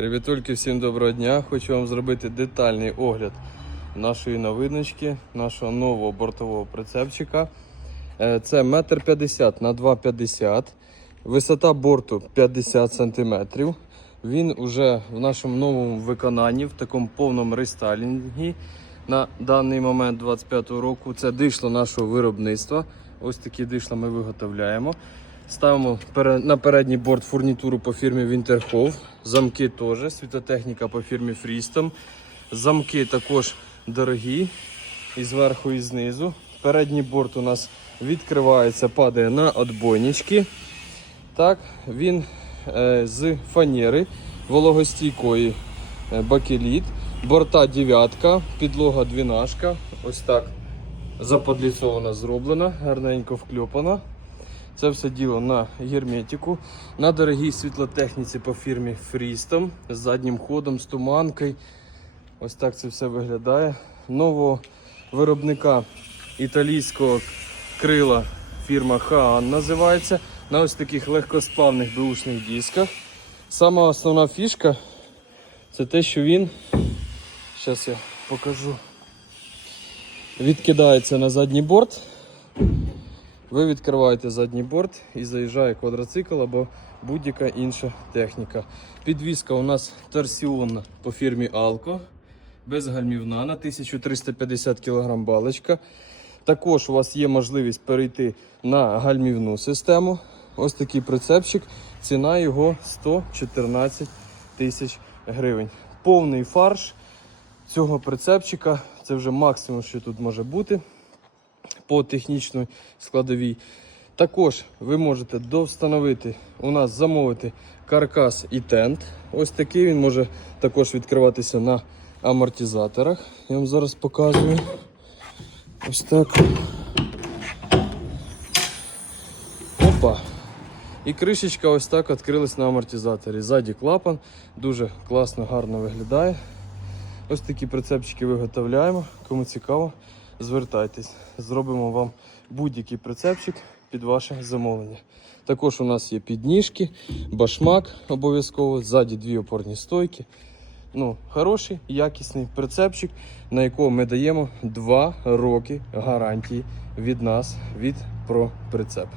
Ребятульки, всім доброго дня. Хочу вам зробити детальний огляд нашої новиночки, нашого нового бортового прицепчика. Е, Це 1,50 на 2,50 Висота борту 50 см. Він уже в нашому новому виконанні, в такому повному рестайлінгі на даний момент 25-го року. Це дишло нашого виробництва. Ось такі дишла ми виготовляємо. Ставимо на передній борт фурнітуру по фірмі Winterhoff. Замки теж, світотехніка по фірмі Freestom. Замки також дорогі і зверху, і знизу. Передній борт у нас відкривається, падає на отбойнички. Так, він е, з фанери вологостійкої е, бакеліт. Борта дев'ятка, підлога двінашка. Ось так заподліцована зроблена, гарненько вкльопана. Це все діло на герметику, на дорогій світлотехніці по фірмі Freestom з заднім ходом, з туманкою. Ось так це все виглядає. Нового виробника італійського крила фірма Haan називається. На ось таких легкосплавних бушних дисках. Сама основна фішка це те, що він, зараз я покажу, відкидається на задній борт. Ви відкриваєте задній борт і заїжджає квадроцикл або будь-яка інша техніка. Підвізка у нас торсіонна по фірмі Alco, безгальмівна на 1350 кг балочка. Також у вас є можливість перейти на гальмівну систему. Ось такий прицепчик. Ціна його 114 тисяч гривень. Повний фарш цього прицепчика. Це вже максимум, що тут може бути по технічній складовій. Також ви можете довстановити, у нас замовити каркас і тент. Ось такий він може також відкриватися на амортизаторах. Я вам зараз показую. Ось так. Опа. І кришечка ось так відкрилась на амортизаторі. Ззаді клапан, дуже класно, гарно виглядає. Ось такі прицепчики виготовляємо. Кому цікаво, звертайтесь. Зробимо вам будь-який прицепчик під ваше замовлення. Також у нас є підніжки, башмак обов'язково, ззаді дві опорні стойки. Ну, хороший, якісний прицепчик, на якого ми даємо 2 роки гарантії від нас, від про прицеп.